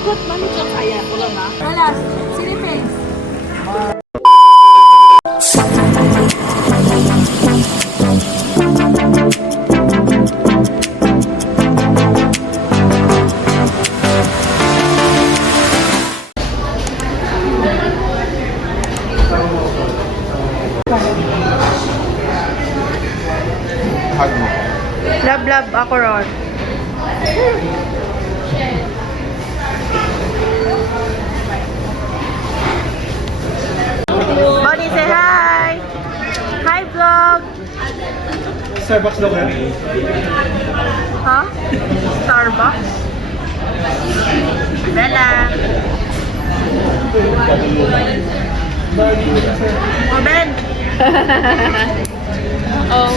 Sugot man ito. Kaya ko lang ha. Wala. Philippines. Love ako ron. Bonnie, say hi! Hi, vlog! Starbucks daw kaya? Huh? Starbucks? Bella! Oh, Ben! Oh.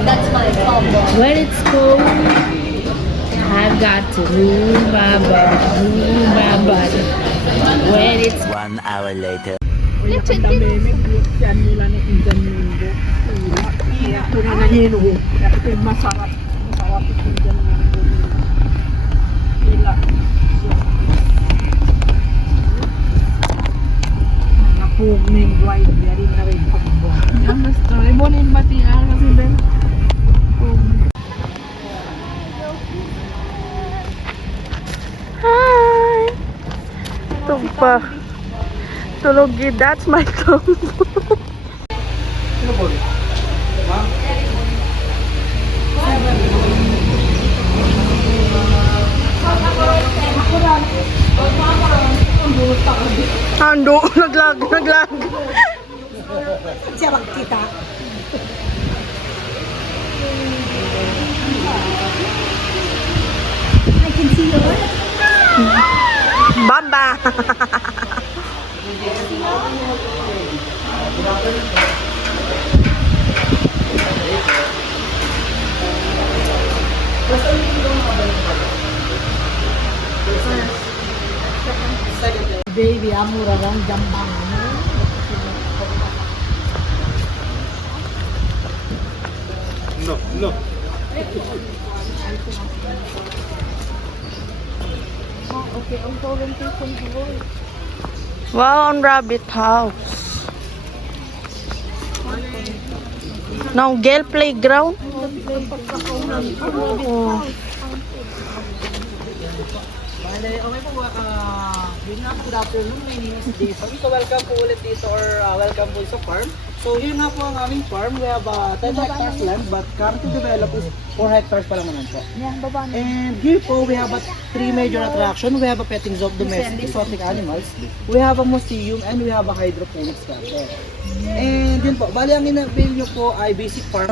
That's my combo. When it's cold, I've got to move my body. When it's 1 hour later. Pandemic, yan nila na Indian Mango. Ito na nanino. Ito yung masarap. Masarap yung Indian Mango. Ila. Napugning white. Yari na rin pagbo. Ang gusto. Ibonin pati ang kasi Ben. Hi! Tumpa. Tulog yun. That's my thumb. Sino po? Ha? Hando. Naglag. Siya magkita. I can see you. Bamba! Baby, amura lang jambang. No. Okay, ang presentation ko. Wow, on Rabbit House. Now, Gale Playground. Oh. Okay po, yun nga, good afternoon. My name is Jason. So welcome po ulit dito or welcome po sa farm. So here nga po ang aming farm. We have 10 hectares land but currently developed is 4 hectares pa lang naman po. And here po we have 3 major attraction. We have a petting zoo of domestic exotic animals. We have a museum and we have a hydroponics center. And yun po, bali ang inabil nyo po ay basic farm.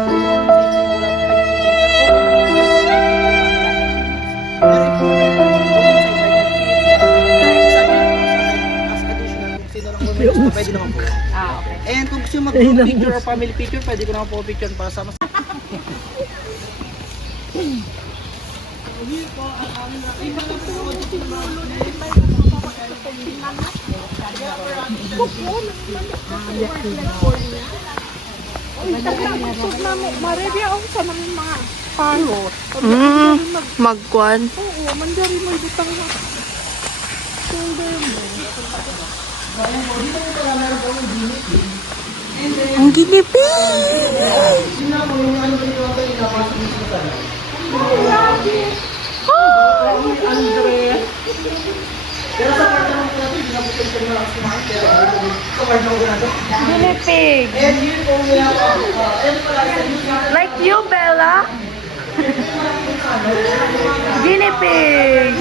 Pwede naman po. Okay. And kung gusto mag-group picture or family picture, pwede ko naman po picture para sama. Marebya ako sa mga parrot. Magkwan. Oo, mandari mo ibutang na. Shoulder mo. Ang ginipin! Ginipig! Like you, Bella! Ginipig!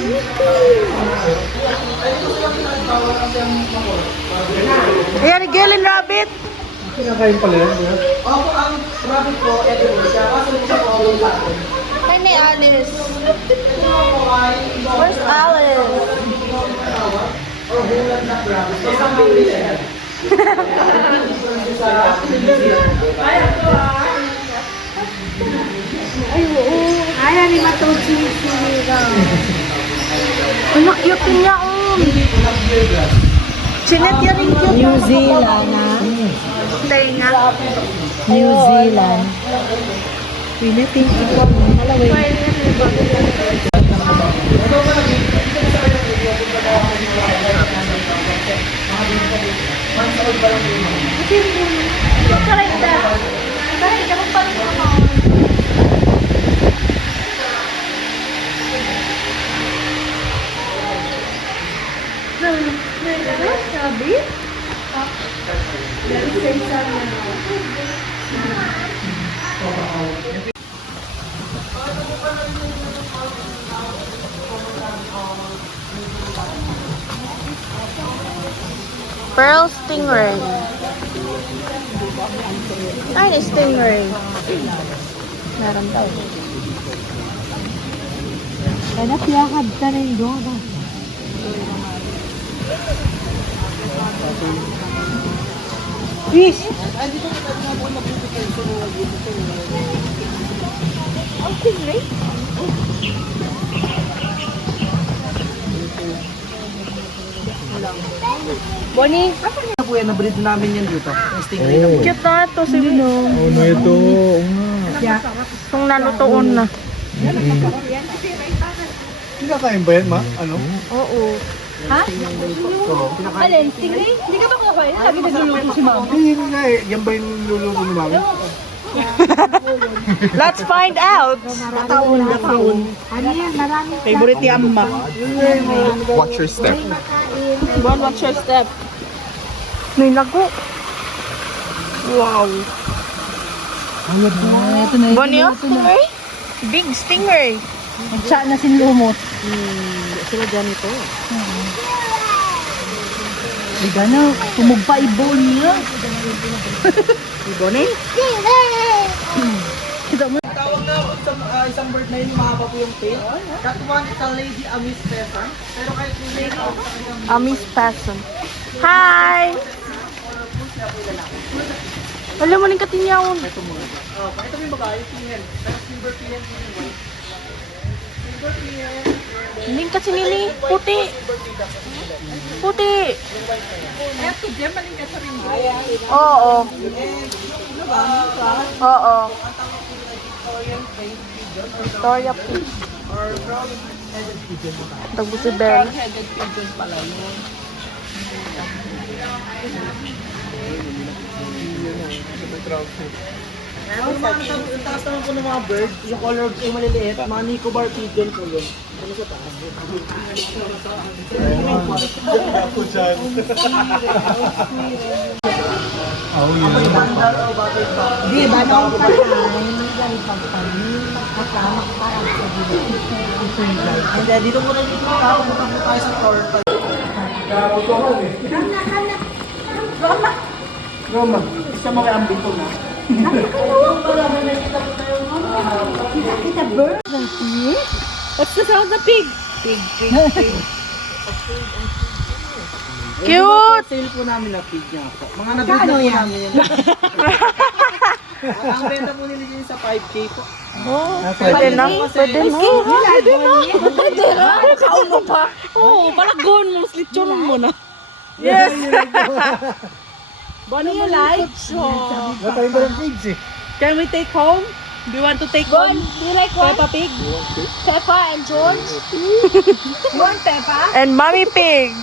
Ayan, Galen Rabbit! Kinakain pala yan. Opo, ang rabbit po, edible siya. Kaso po siya po ang pattern. Hi, ni Alice! Ito po ay Where's Alice? or bulan na rabbit. So, sa mga siya. Ay, oo. Ay, ani matuchi. Ang cute niya, Chinet yan yung cute. New Zealand na. Tenga. New Zealand. Pinating ito. Malaway. Pearl stingray. Ay, stingray. Meron daw. Kaya piyakad ka na yung doon. Fish! Ang stingray? Bonnie? Ano po yan, na-breed namin yan dito. Yung stingray na po. Cute na ito si Binong. Oh, na ito. Oo nga. Itong nalutoon na. Kinakain ba yan, ma? Ano? Oo. Alin? Stingray? Hindi ka ba kumakain? Sabi nagluluto si mama. Hindi nga eh. Yan ba yung luluto ni mami? Let's find out. Ano yan? Marami. Favorite ni Amma. Watch your step. Bon, what's your step? May lago. Wow. Ito na Bon, yun? Stingray? Big stingray. Siya na sinlumot. Sila dyan ito. Ay, gano'n. Tumugpa ibon niya. Ibon eh. Tawag na isang bird na yun, mahaba po yung tail. That one is a lady Amis pheasant. Pero kahit yung lady tawag sa kanyang Amis Passon. Hi! Alam mo rin katinyawon. ito mo yung babae, female. Pero silver female po yung white. Silver female. Hindi kasi nili. Puti. Puti. Oo. Oo. Victoria Peach. Or brown-headed pigeon mo tayo. Tagbo si Bell. Brown-headed pigeon pala yun. Ang taas naman po ng mga bird, yung color ay maliliit, mga Nicobar pigeon po yun. Ano sa taas? Ako dyan. Oh, May yun. bandar o buttercup. Di ba nung pagkain, dahil pagpanin, makasamak parang sa gilid. And then, dito po punta po tayo sa torta. Roma. Isa mga ambito na. Kita bird. What's the sound of pig? Cute! Sale po namin na pig niya po. Mga nabid na po namin yan. Ang benta po nila dyan sa 5K po. Pwede na. Pwede na. Pwede na. Kauno pa. Oo, palagon mo. Slitsunon mo na. Yes! Bonnie, you like? Natayin ba ng pigs eh? Can we take home? Do you want to take Bon, home? do you like one? Peppa Pig? Peppa and George? You want Peppa? And Mommy Pig.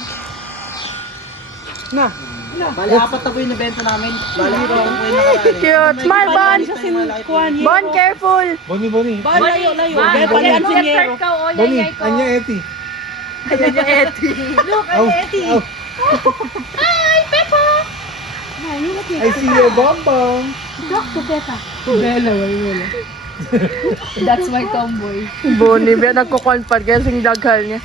Bali, apat na po yung nabenta namin. Bali, ito po yung nakaraan. Cute. Smile, Bon. Bon, careful. Boni, Boni. Bon, layo, layo. Boni, Boni. Yay ko. Anya Eti. Look, Aw, Eti. aw. Hi, Peppa. I see your bonbon. Talk to Peppa. That's my tomboy. Bonnie, biya nagkukonpad kaya sing daghal niya.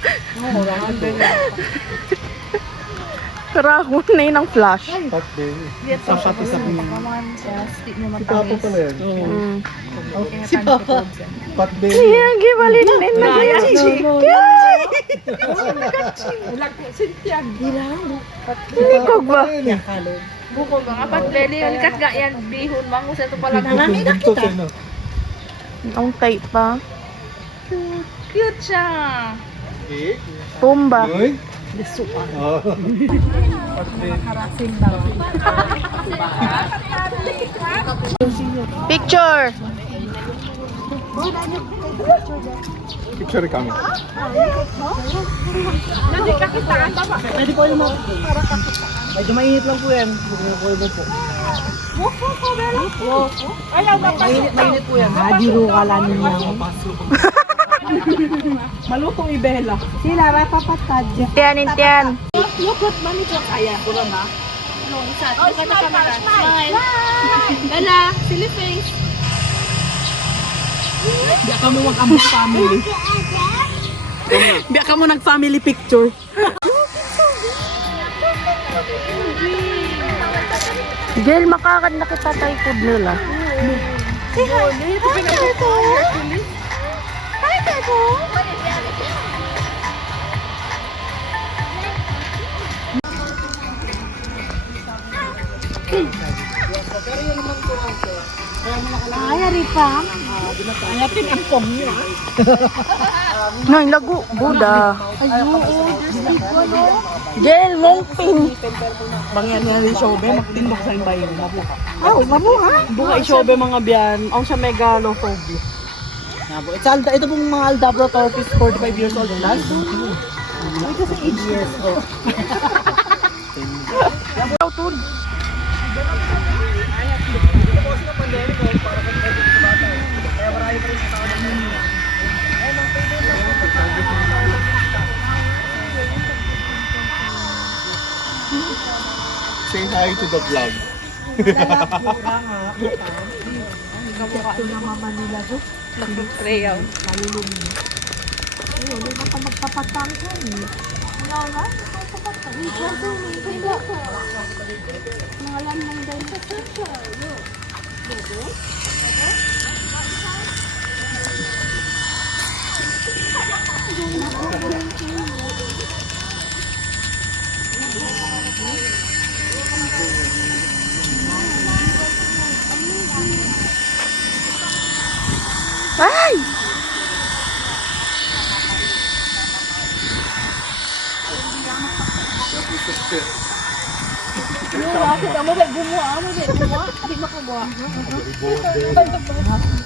Karahon na yun ang flash. Pat baby. Sapat isa po yung Stick na Si Papa pala yan. si Papa. Pat baby. Yan, gibalin na yun. Likog ba? Bukol mga patleli. Likat ga yan. Bihon mango. Sa ito pala. Ito sa ino. Ang tight pa. Cute siya. Pumba. Uy. Oh. Pat baby. Picture. Picture kami. Pwede po yung medyo mainit lang po yan. Mainit po yan. Nadiro ka lang niya. Malutong ibela. Sila, mapapatad. Intian. Lukot man ito kaya. Puro na. Bella, silly face. Biya ka mo mag-ambos family. Biya ka mo nag-family picture. Girl, makakad na kita tayo food nila. Ay, ari pa. Ayatin ang pong niya. Nay, lago. Buda. Girl, mongping. Bangyan niya ni Shobe, magtindok sa imbayo. Mabuka. Oh, mabuha. Buka i-Shobe mga biyan. Ang siya megalophobia. Ito pong mga Aldabra Tortoise, 45 years old plus. Ito sa 8 years. Say hi to the vlog. Ito na mama nila doon. Rayaw. Hindi na pa magpapatang ka eh. Wala na? Magpapatang. Mga lamang dahil sa Ay!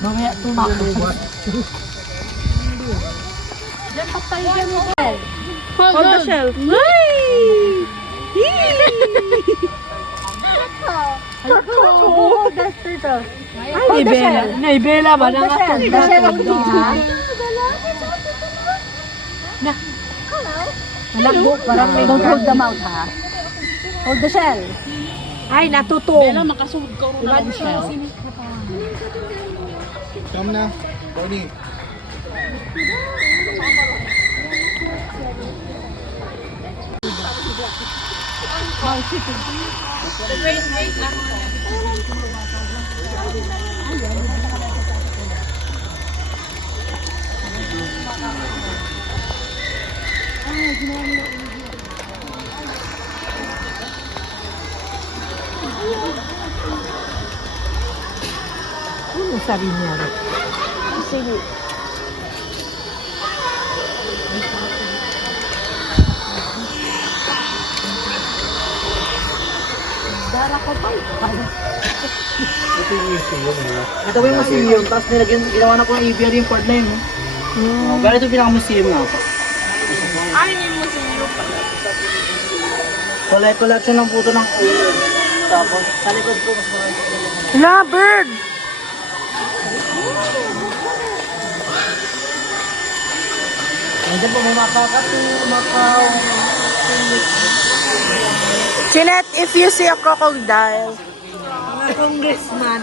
mamaya tumakbo. Hold the shell. Hold that turtle. Ay, ibela. Naibela ba? Don't hold the mouth, ha? Hold the shell. Ay, natutong. Makasugod ka rin ang shell. Come na. Bonnie. Ano sabi niya? Sige. Dara ko pa. Ito yung museum nila. Ito po yung museum, tapos ginawa na po ng ABR yung Ford Line. Ganito yung pinaka-museum nga po. Collection lang po ito ng oil. Tapos, sa likod po, mas marami po. La, bird! Nandiyan po, may makakatu, makaw. Jeanette, if you see a crocodile, Mga congressman.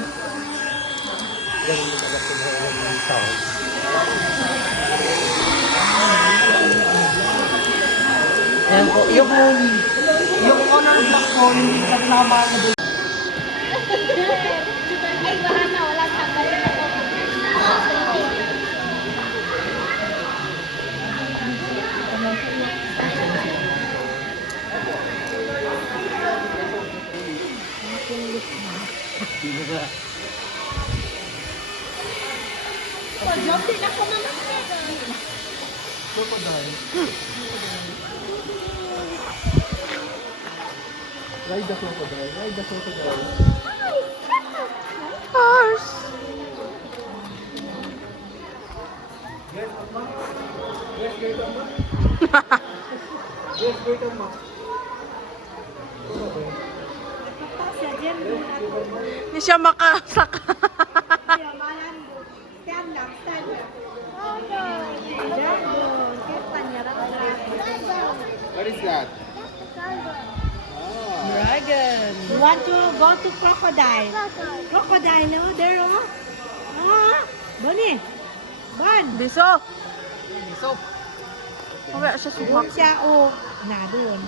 Ayan po, yung honor block po, yung sa pinakamaan na doon. Ride the crocodile. Ride the crocodile. horse. Hindi siya makasaka. What is that? Dragon. You want to go to crocodile? Crocodile, no? There, oh. Ah, Bonnie. Bon. Biso. Wala siya Doon sumak. siya, oh. Na, doon.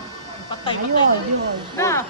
Patay, Ayun, yun. Na.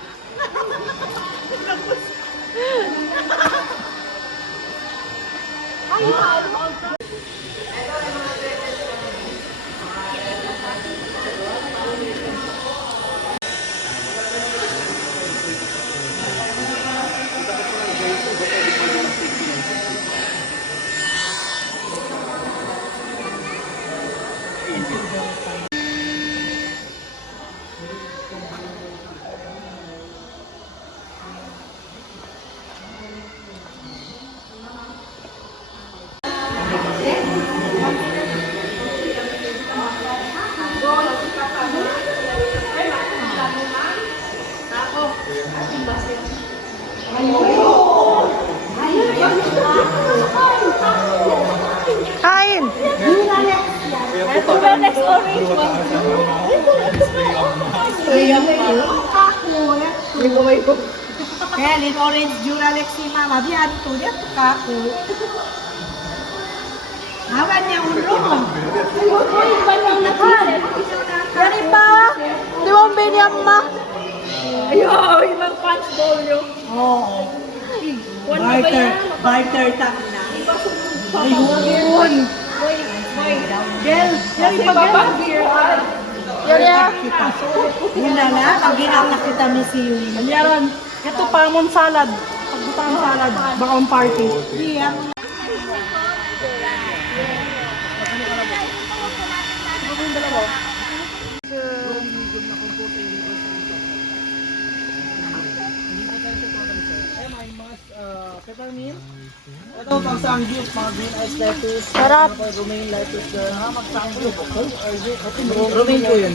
Kain. Ito ba next orange one? Kaya lin orange Duralex si mama. Bihan to, diyan to kako. Awan niya ulo. Yan iba. Di mo biniyam ma. Ayaw, ibang punch bowl yung. Oo. Barter tak na. Ayun. Gel, yan ibabang beer. Yan yan. Yun na lang, pag ginang nakita mo si Yui. Yaron. Ito palmon salad. Pagbutang salad. Baka on party. Iya. Peppermint. Ito pang sangyup, mga green ice lettuce. Sarap. Romaine lettuce doon. Mag-sangyup. Romaine po yun.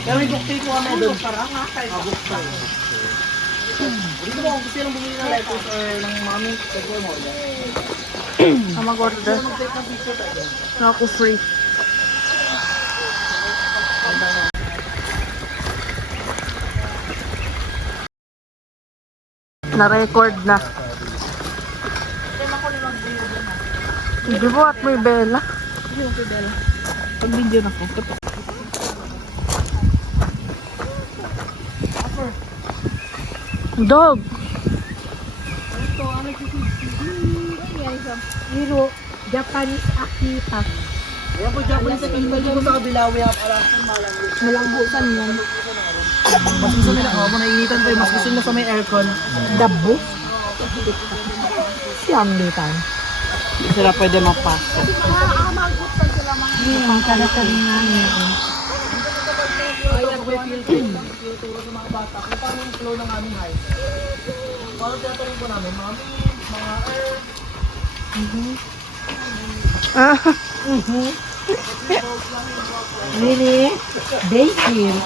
Pero may bukti po kami doon. Bukta. Dito mo kung gusto yung bumili ng lettuce or ng mga mint, pwede mo order. Mag-order. Mag-take ng picture tayo. Ako free. Na-record na. Hindi mo at may bela. Pag-video na ko. Dog. Hiro, Japanese Akita. Ayan po, Japanese sa kita dito sa kabila. We have Alaskan Malamig. Malambutan yan. Mas gusto nila, mo nainitan tayo. Mas gusto nila sa may aircon. Dabo. Siyang litan. Hindi sila pwede mapasok. Kadatan nga yun. Ayan, may field turo sa mga bata. Kung paano yung flow ng aming high. Paano tinatanong po namin, mga mint, mga earth. Really? Basil.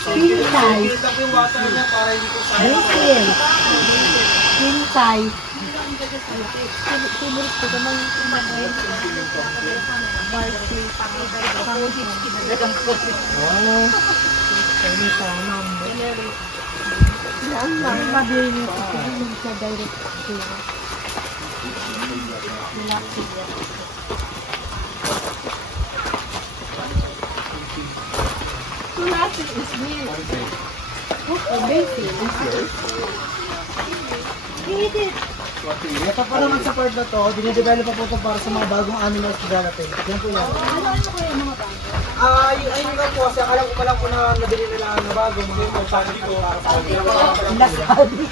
Pintay. Field up yung water niya para hindi ko sayang. Basil. Pintay. Yan lang. Mabili niyo sa pagkakas sa direct sale. Ito pa naman sa part na to, dinidevelop pa po ito para sa mga bagong animals developing. Yan po yan. Ayun nga po, kasi akala ko pa lang po na nabili nila na bago, mga pagpapag dito.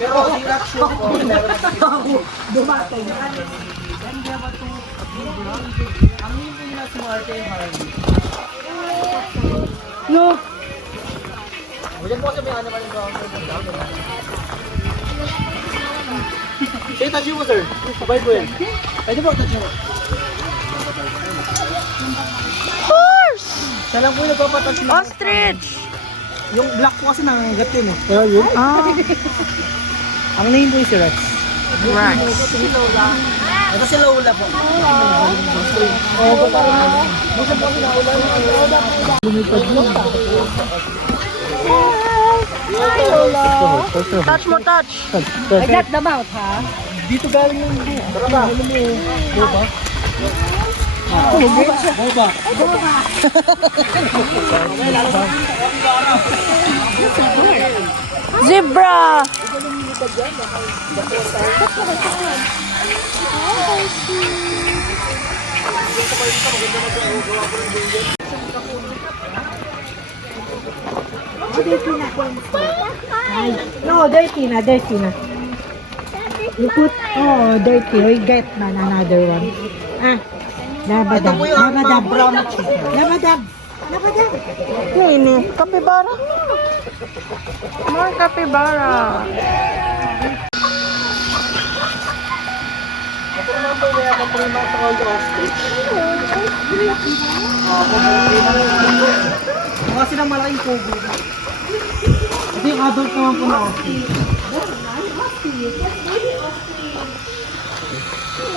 Pero si Raksyon po, meron na Dumatay. ang name po nila si Martin Harvey. No. Diyan po kasi may animal encounter. Say, touch mo, sir. Sabay po yan. Pwede po, touch mo. Horse! Siya lang po yung nagpapatouch ng Ostrich! Yung black po kasi nangangagat yun eh. Kaya yun? Ah, Ang name po yung si Rex. right. Ito si Lola po. Touch mo, touch. Like that the mouth, ha? Dito galing yung boba. Boba? Boba. Zebra! No, dirty na. You put, dirty. We get another one. Ah, Ito po yung brown. labadab. Ini, capybara. More capybara. Ito naman po yung mga old ostrich. Mga silang malaking kubo. Ito yung adult naman po na ostrich.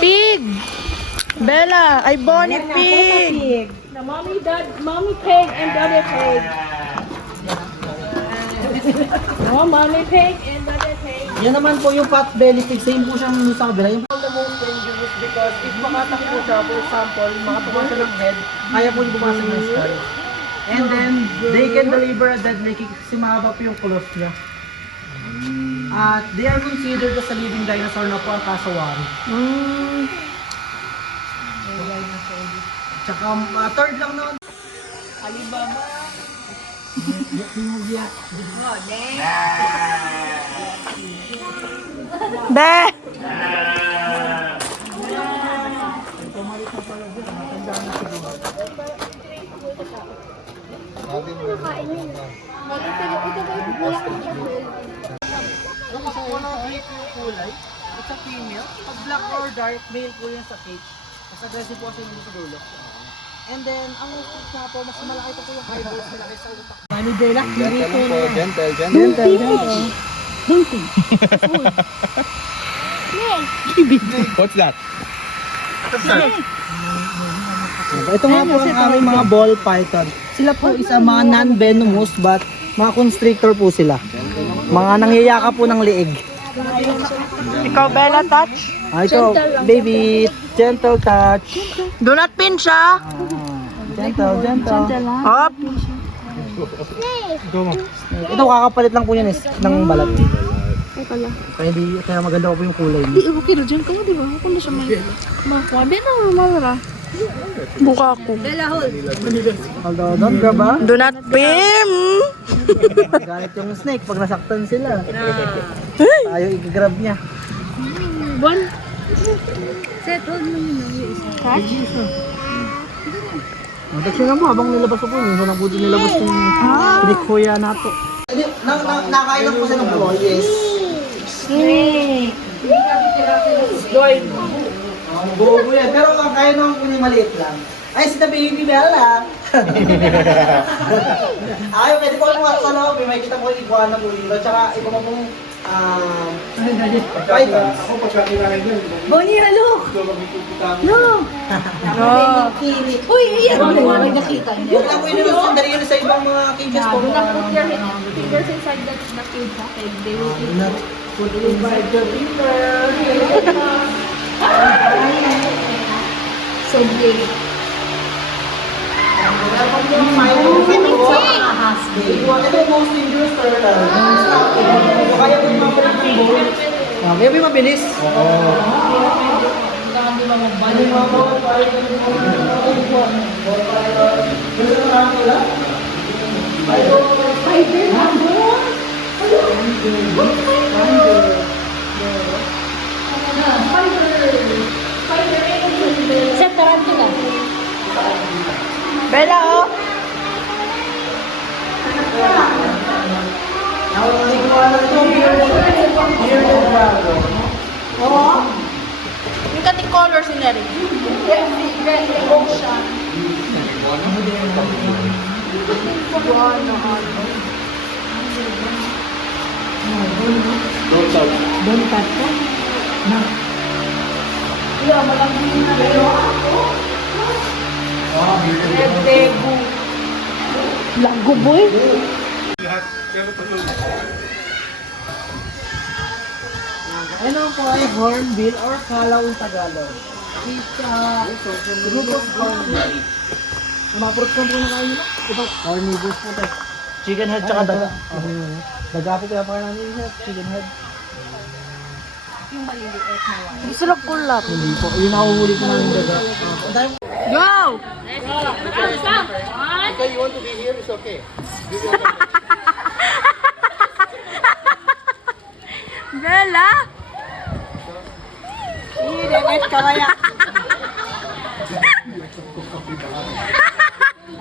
Pig! Bella, ay Bonnie pig! The mommy pig and daddy pig. Oh, mommy pig and daddy pig. Yan naman po yung pot belly pig. Same po siyang sa kabila. Yung the most dangerous because if makatakbo siya, for example, makatuwa siya ng head, kaya po yung bumasag ng skull. And then, they can deliver a deadly kick kasi mahaba po yung claws niya. At they are considered as a living dinosaur na po ang kasawari. Tsaka third lang naman. Be! Kung wala yung kulay, it's a female. Pag black or dark, male po yan sa cage. Mas aggressive po kasi yung sa dulo. And then, ang utak nga po, mas malaki pa po yung eyeballs nila kaysa utak. Mani Bella, Gentle lang po. Gentle. What's that? Ito nga po ang aming mga ball python. Sila po is mga non-venomous but mga constrictor po sila. Mga nangyayaka po ng liig. Ikaw, Bella, touch? Ito, baby, gentle touch. Do not pinch, ah! Gentle. Up! Ito, kakapalit lang po yan ng balat. Kaya maganda po yung kulay niya. Okay na dyan ka, di ba? Kung na siya may... Makuha, di na, mamara. Buka ko. Although, don't grab ah. Do not pim! Galit yung snake pag nasaktan sila. Tayo i-grab niya. Touch nyo lang po habang nilabas ko po. Minsan lang po din nilabas yung pinikuya nato. Nakain lang po siya ng ball, yes. Bobo yan. Pero ang kaya naman po niya maliit lang. Ay, si the baby Bella. Ay, pwede po lang sa loob. May kita po yung iguana po dito. Tsaka iba pa pong pythons. Ako pagkakilala niyo. Bonnie, hello. No. Uy, iyan. Nakita niyo. Huwag lang po yun yung sandali yun sa ibang mga cages po. Do not put your fingers inside the cage, okay? They will eat. Not put inside your finger. So they Ito yung most dangerous turtle. Kaya po yung mga pala ng bowl. Kaya po yung mabilis. Sa tarantula. Bella, oh! Look at the colors in there. the ocean. Don't touch. Don't touch that. No. Lago boy. Ano po ay hornbill or kalaw in Tagalog? It's group of hornbill. Mga-fruit ko na kayo nila. Ito, carnivores po tayo. Chicken head tsaka daga. Daga po kaya pa namin yung chicken head. Hindi sila kulap. Hindi po, yun nahuhuli ko namin daga. Go! Okay, you want to be here, it's okay. Bella! Demet kawaya.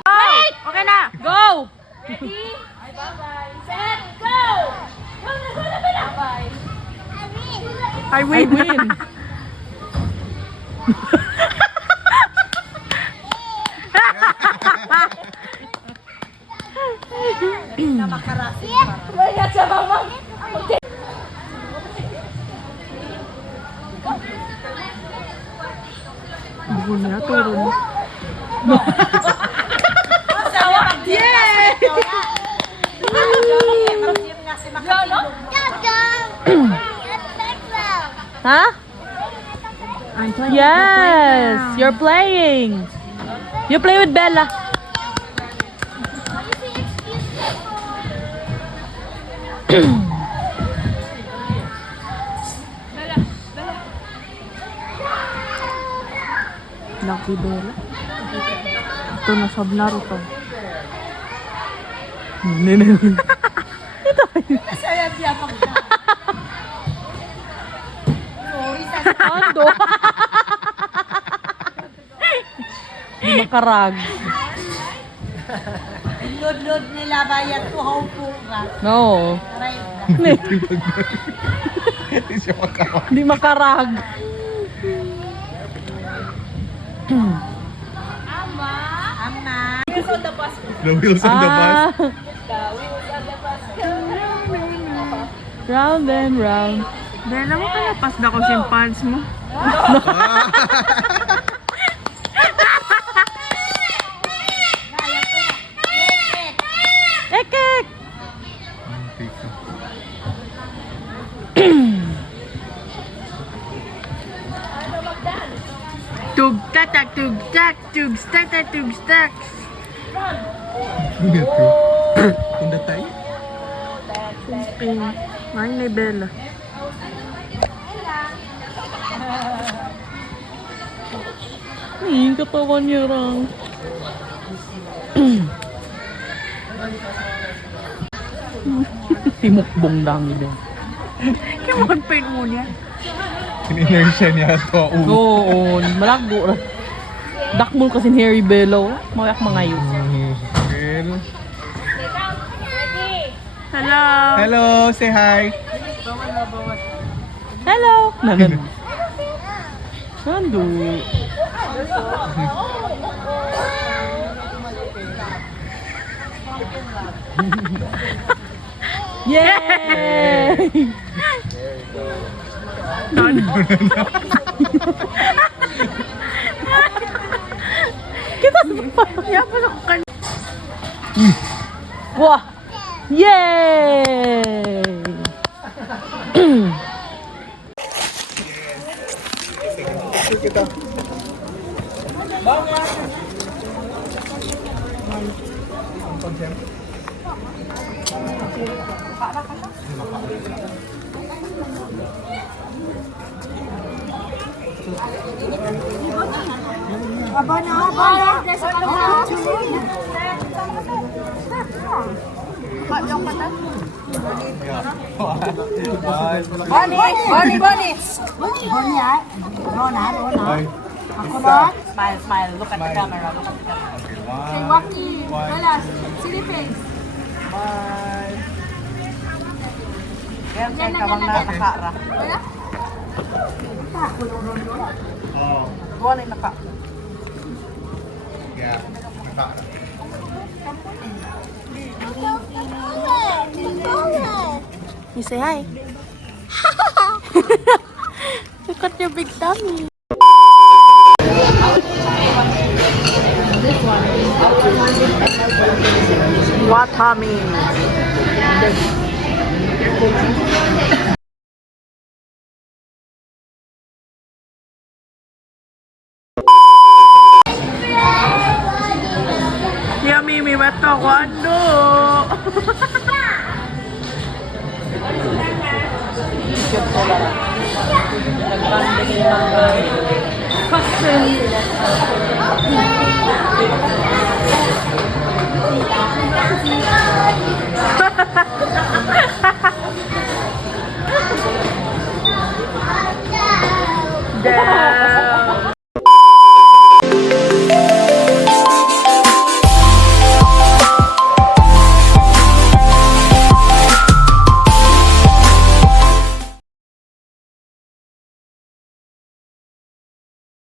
Wait! Okay na! Go! Ready? Bye-bye. Set, go! Go na, Bella. Bye-bye. I win! Kaya sa mama. Buko niya, turo mo. Huh? I'm playing. Yes! You're playing! You play with Bella. Lucky Bella. Ito na sa Naruto. Ito. Ando. Di makarag. Lod-lod nila bayat ko how po ka. No. Di makarag. Ama. The wheels on the bus. Round and round. Bella mo kaya pas na ko yung pants mo. Ekek! Tug-tatak, tug-tak, tug-statak, tug-stak. Kunda tayo. Main ni Bella. Ay, yung katawan niya lang. Timukbong lang nila. Kaya mag-pain mo niya. In-inertia niya ito. Oo, malagbo ra. Dakmol kasi ni Harry Bello. Mayak mangayo. Well, Hello! hello, say hi. Hello! Nanan. Nando. Yay! Kita pa. Yapos ako kan. Wah! Yay! Bonnie, ah. Rona. Hi. Ako na. Smile. Look at the camera. Say Waki. Wala. Silly face. Bye. Yan ka bang nakakara? Wala? Oh. Wala naka. Yeah. You say hi. Look at your big tummy. Watami. Yummy, mi meto kwando. Damn.